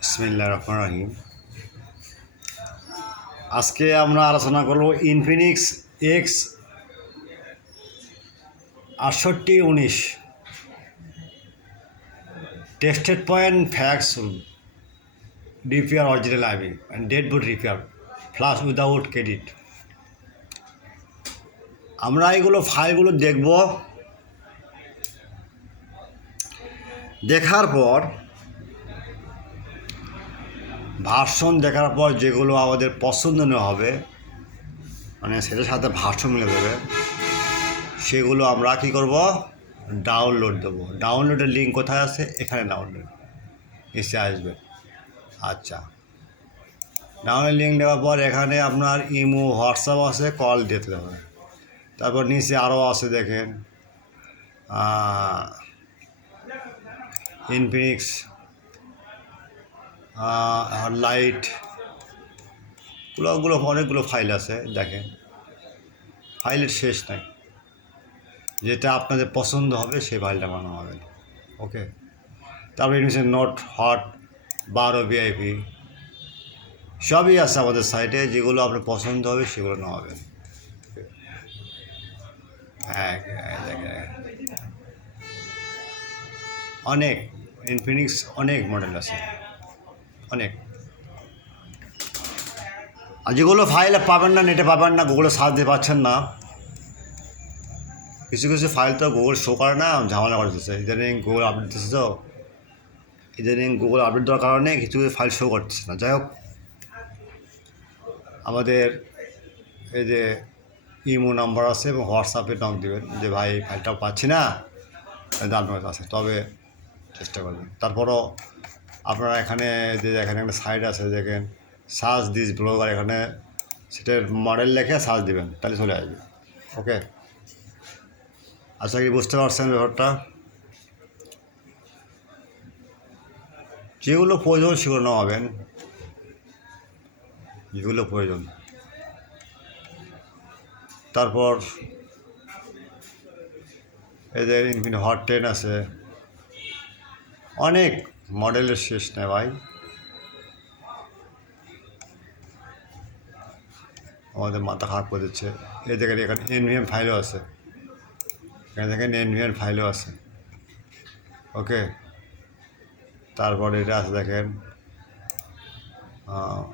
বিসমিল্লাহির রহমানির রহিম। আজকে আমরা আলোচনা করব Infinix X 6819 tested point fax repair original IB and dead boot repair flash without credit. আমরা এগুলো ফাইলগুলো দেখব, দেখার পর ভার্সন দেখার পর যেগুলো আমাদের পছন্দনীয় হবে, মানে সেটার সাথে ভার্সন মিলে দেবে, সেগুলো আমরা কী করব, ডাউনলোড দেবো। ডাউনলোডের লিঙ্ক কোথায় আছে? এখানে ডাউনলোড এসে আসবে। আচ্ছা, ডাউনলোড লিঙ্ক দেওয়ার পর এখানে আপনার ইমো হোয়াটসঅ্যাপ আছে, কল দিতে হবে। তারপর নিচে আরও আছে, দেখেন ইনফিনিক্স লাইট, ওগুলো অনেকগুলো ফাইল আছে। দেখেন, ফাইলের শেষ নাই। যেটা আপনাদের পছন্দ হবে সেই ফাইলটা বানানো হবে। ওকে, তারপরে নিচে নোট হট 12 VIP সবই আছে আমাদের সাইটে। যেগুলো আপনার পছন্দ হবে সেগুলো নেওয়া হবে। হ্যাঁ, অনেক ইনফিনিক্স অনেক মডেল আছে, অনেক। আর যেগুলো ফাইল পাবেন না, নেটে পাবেন না, গুগলে সার্চ দিয়ে পাচ্ছেন না, কিছু কিছু ফাইল তো গুগল শো করে না, ঝামেলা করে দিচ্ছে। ইদানিং গুগল আপডেট দিচ্ছে, তো ইদানিং গুগল আপডেট দেওয়ার কারণে কিছু কিছু ফাইল শো করতেছে না। যাই হোক, আমাদের এই যে ইমো নাম্বার আছে এবং হোয়াটসঅ্যাপে নক দেবেন যে ভাই এই ফাইলটা পাচ্ছি না, আপনার কাছে, তবে চেষ্টা করবেন। তারপরও আপনারা এখানে এখানে একটা সাইট আছে, দেখেন সার্চ দিস ব্লগার, এখানে সেটার মডেল লেখে সার্চ দেবেন, তাহলে চলে আসবে। ওকে, আশা করি বুঝতে পারছেন ব্যাপারটা। যেগুলো প্রয়োজন সেগুলো নেওয়াবেন, যেগুলো প্রয়োজন। তারপর এদের ইনফিনিক্স হট 10 আছে, অনেক মডেলের শেষ নেই ভাই। আমাদের মাথা খারাপ করে দিচ্ছে। এই দেখেন এখানে এনভিএম ফাইলও আছে, এখানে দেখেন এনভিএম ফাইলও আছে। ওকে, তারপর এটা আছে, দেখেন